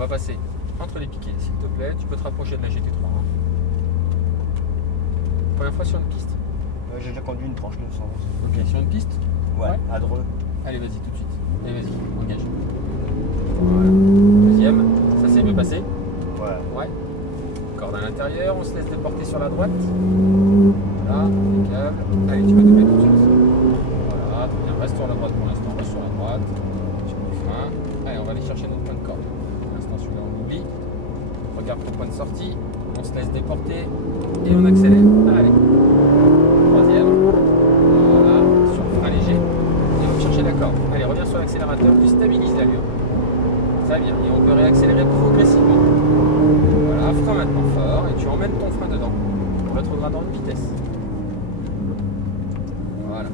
va passer entre les piquets, s'il te plaît. Tu peux te rapprocher de la GT3. Hein. Première fois sur une piste. J'ai déjà conduit une Porsche 911. Ok, sur une piste. Ouais, à Dreux. Allez, vas-y, tout de suite. Allez, vas-y, engage. Voilà. Deuxième, ça s'est mieux passé. Ouais. Corde à l'intérieur, on se laisse déporter sur la droite. Voilà, impeccable. Allez, tu peux doubler tout de suite. Voilà, très bien, reste sur la droite pour l'instant, reste sur la droite. Tu mets le frein. Allez, on va aller chercher notre point de corde. Pour l'instant, celui-là, on l'oublie. Regarde ton point de sortie, on se laisse déporter et on accélère. Allez. Troisième. Voilà, sur le frein léger. Et on va chercher la corde. Allez, reviens sur l'accélérateur, tu stabilises l'allure. Très bien, et on peut réaccélérer progressivement. Voilà, frein maintenant fort, et tu emmènes ton frein dedans, en rétrogradant de vitesse. Voilà.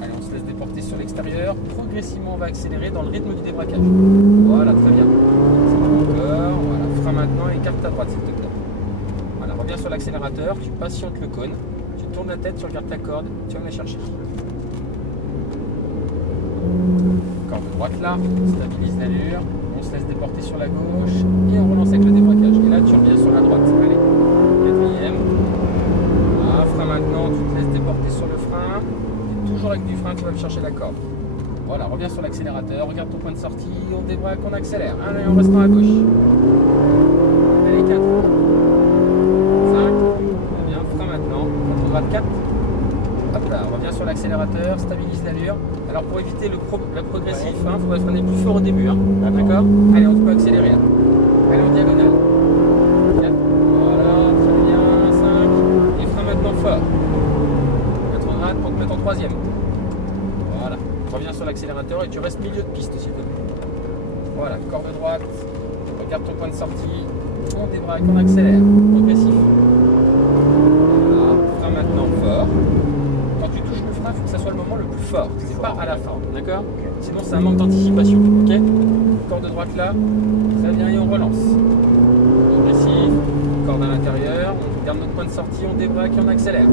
Allez, on se laisse déporter sur l'extérieur. Progressivement, on va accélérer dans le rythme du débraquage. Voilà, très bien. Encore, voilà, frein maintenant, écarte ta droite s'il te plaît. Voilà, reviens sur l'accélérateur, tu patientes le cône, tu tournes la tête, tu regardes ta corde, tu vas me la chercher. Corde de droite là, stabilise l'allure. On se laisse déporter sur la gauche et on relance avec le débraquage. Et là, tu reviens sur la droite. Allez, quatrième. Voilà, frein maintenant, tu te laisses déporter sur le frein. Et toujours avec du frein, tu vas me chercher la corde. Voilà, reviens sur l'accélérateur, regarde ton point de sortie, on débraque, on accélère. Allez, en restant à gauche. Allez, 4. 5. Très bien, frein maintenant. Rétrograde 4. Hop là, reviens sur l'accélérateur, stabilise l'allure. Alors pour éviter le progressif, il faudrait freiner plus fort au début. Hein. D'accord. Allez, on peut accélérer là. Allez, en diagonale. 4. Voilà, très bien. 5. Et frein maintenant fort. Rétrograde pour te mettre en troisième. Voilà. Reviens sur l'accélérateur et tu restes milieu de piste s'il te plaît. Voilà, corde droite. Regarde ton point de sortie. On débraque, on accélère. Progressif. Voilà. Frein maintenant fort. Quand tu touches le frein, il faut que ça soit le moment le plus fort. C'est pas à la fin, d'accord? Sinon, c'est un manque d'anticipation. Ok? Corde de droite là. Très bien, et on relance. Progressif. Corde à l'intérieur. On garde notre point de sortie, on débraque et on accélère.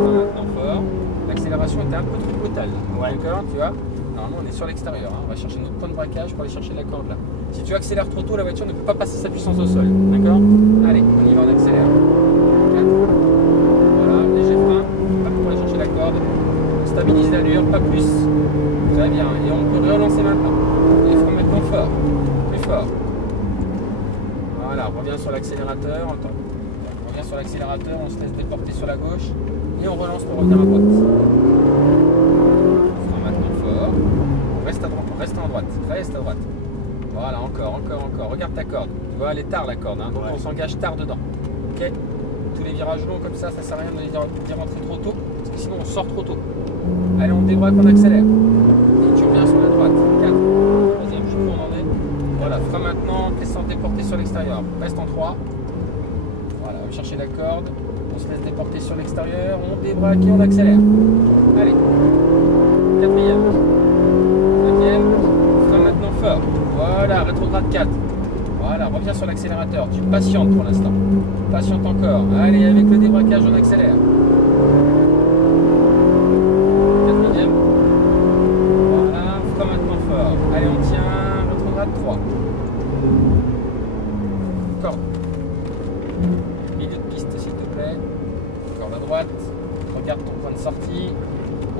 Frein maintenant fort. L'accélération était un peu trop brutale. Ouais. D'accord? Tu vois? Normalement, on est sur l'extérieur. Hein. On va chercher notre point de braquage pour aller chercher la corde là. Si tu accélères trop tôt, la voiture ne peut pas passer sa puissance au sol. D'accord? Allez, on y va, on accélère. 4. Voilà, léger frein. Hop, pour aller chercher la corde. On stabilise l'allure, pas plus. Très bien. Et on peut relancer maintenant. Et frein maintenant fort. Plus fort. Voilà, reviens sur l'accélérateur. On revient sur l'accélérateur, on se laisse déporter sur la gauche. Et on relance pour revenir à droite. Frein maintenant fort. Reste à droite, reste en droite. Reste à droite. Voilà, encore. Regarde ta corde. Tu vois, elle est tard la corde, hein, donc on s'engage tard dedans. Ok? Tous les virages longs comme ça sert à rien d'y rentrer trop tôt, parce que sinon on sort trop tôt. Allez, on débraque, on accélère. Et tu reviens sur la droite. 4. Troisième, je sais plus où on en est. Voilà, frein maintenant, laissant déporter sur l'extérieur. Reste en 3. Voilà, on va chercher la corde. On se laisse déporter sur l'extérieur, on débraque et on accélère. Allez. Quatrième. Cinquième. Frein maintenant fort. Voilà, rétrograde 4. Voilà, reviens sur l'accélérateur. Tu patientes pour l'instant. Patiente encore. Allez, avec le débraquage, on accélère. Quatrième. Voilà, frein maintenant fort. Allez, on tient. Rétrograde 3. Corde. Milieu de piste, s'il te plaît. Corde à droite. Regarde ton point de sortie.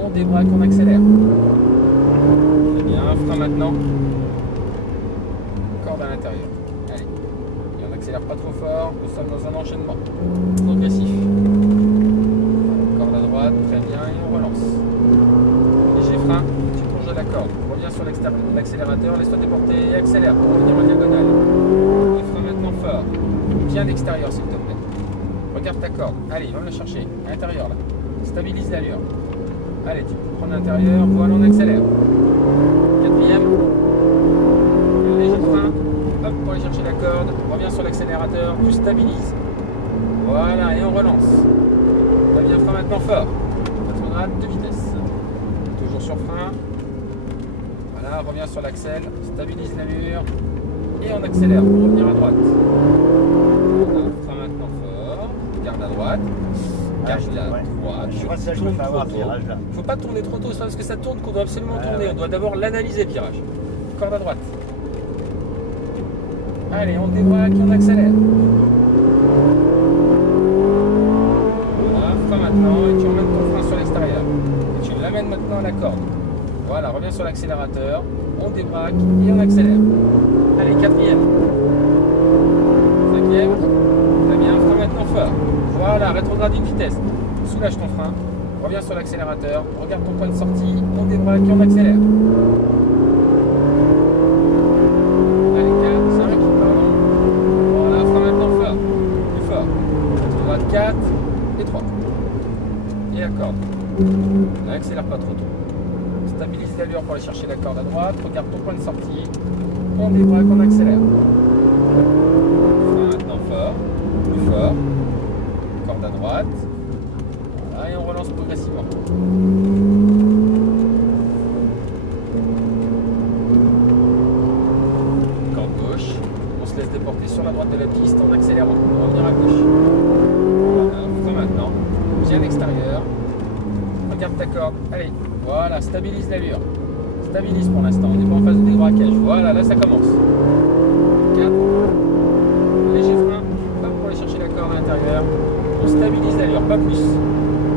On débraque, on accélère. Très bien, frein maintenant. Corde à l'intérieur. Allez. Et on n'accélère pas trop fort. Nous sommes dans un enchaînement progressif. Corde à droite, très bien, et on relance. Léger frein, tu touches de la corde. Reviens sur l'accélérateur, laisse-toi déporter et accélère pour revenir en diagonale. Et frein maintenant fort. Bien d'extérieur, s'il te plaît. Regarde ta corde. Allez, va me la chercher. À l'intérieur, là. Stabilise l'allure. Allez, tu peux prendre l'intérieur. Voilà, on accélère. Quatrième. Léger frein. Hop, pour aller chercher la corde. Reviens sur l'accélérateur. Tu stabilises. Voilà, et on relance. Très bien, frein maintenant fort. Rétrograde de vitesse. Toujours sur frein. Voilà, reviens sur l'accel. Stabilise l'allure. Et on accélère pour revenir à droite. Voilà, frein maintenant fort. Garde à droite. Garde la droite. Je crois que ça, je me fais avoir ce virage là. Il ne faut pas tourner trop tôt, c'est parce que ça tourne qu'on doit absolument tourner. On doit d'abord l'analyser le virage. Corde à droite. Allez, on débraque et on accélère. Voilà, frein maintenant et tu emmènes ton frein sur l'extérieur. Et tu l'amènes maintenant à la corde. Voilà, reviens sur l'accélérateur, on débraque et on accélère. Allez, quatrième. Cinquième. Très bien, frein maintenant fort. Voilà, rétrograde d'une vitesse. Soulage ton frein, reviens sur l'accélérateur, regarde ton point de sortie, on débraque et on accélère. Allez, 4, 5, pardon. Voilà, frein maintenant fort. Plus fort. Rétrograde 4 et 3. Et la corde. Là, accélère pas trop tôt. Stabilise l'allure pour aller chercher la corde à droite, regarde ton point de sortie, on débraque, on accélère. Frein maintenant fort, plus fort, corde à droite, voilà, et on relance progressivement. Corde gauche, on se laisse déporter sur la droite de la piste en accélérant, on revient à gauche. Voilà, frein maintenant, viens à l'extérieur, regarde ta corde, allez. Voilà, stabilise l'allure. Stabilise pour l'instant, on n'est pas en phase de débraquage. Voilà, là ça commence. 4. Léger frein, hop, pour aller chercher la corde à l'intérieur. On stabilise l'allure, pas plus.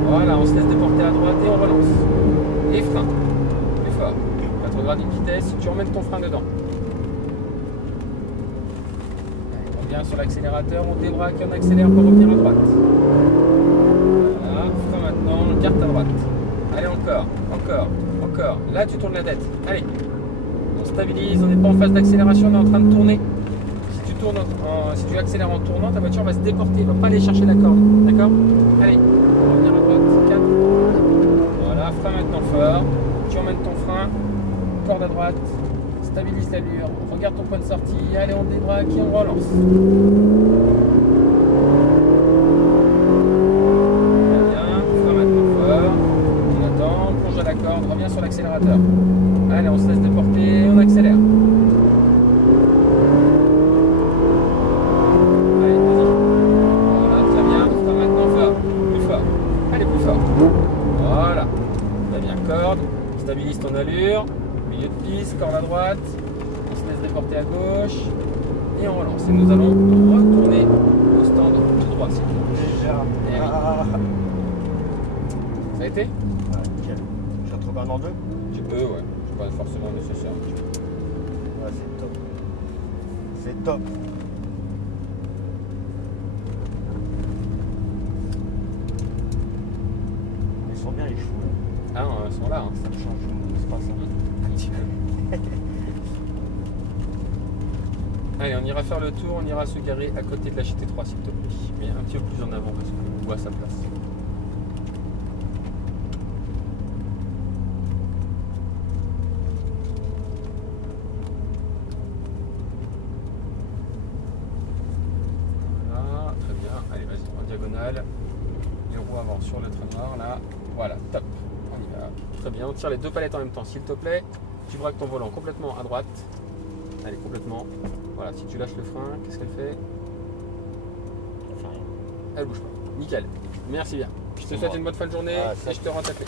Voilà, on se laisse déporter à droite et on relance. Et frein. Plus fort. Rétrograde une vitesse, tu emmènes ton frein dedans. On vient sur l'accélérateur, on débraque et on accélère pour revenir à droite. Voilà, frein maintenant, on carte à droite. Allez, encore, encore, encore. Là, tu tournes la tête. Allez. On stabilise, on n'est pas en phase d'accélération, on est en train de tourner. Si tu accélères en tournant, ta voiture va se déporter, elle ne va pas aller chercher la corde. D'accord? Allez, on va revenir à droite. 4. Voilà, frein maintenant fort. Tu emmènes ton frein, corde à droite, stabilise l'allure, regarde ton point de sortie. Allez, on débraque et on relance. Reviens sur l'accélérateur. Allez, on se laisse déporter, on accélère. Allez, vas-y. Voilà, très bien. Frein maintenant fort. Plus fort. Allez, plus fort. Voilà. Très bien, corde. Stabilise ton allure. Milieu de piste, corde à droite. On se laisse déporter à gauche. Et on relance. Et nous allons retourner au stand tout droit. Déjà. Ça a été? En deux? Tu peux, ouais. C'est pas forcément nécessaire. Ouais, c'est top. C'est top. Ils sont bien les chevaux. Ah, ils sont là. Hein. Ça me change. C'est pas ça. Un petit peu. Allez, on ira faire le tour. On ira se garer à côté de la GT3 s'il te plaît. Mais un petit peu plus en avant parce qu'on voit sa place. Allez, vas-y, en diagonale. Les roues avant sur le train noir, là. Voilà, top. On y va. Très bien, on tire les deux palettes en même temps, s'il te plaît. Tu braques ton volant complètement à droite. Allez, complètement. Voilà, si tu lâches le frein, qu'est-ce qu'elle fait? Elle bouge pas. Nickel. Merci bien. Je te souhaite une bonne fin de journée et je te rends ta clé.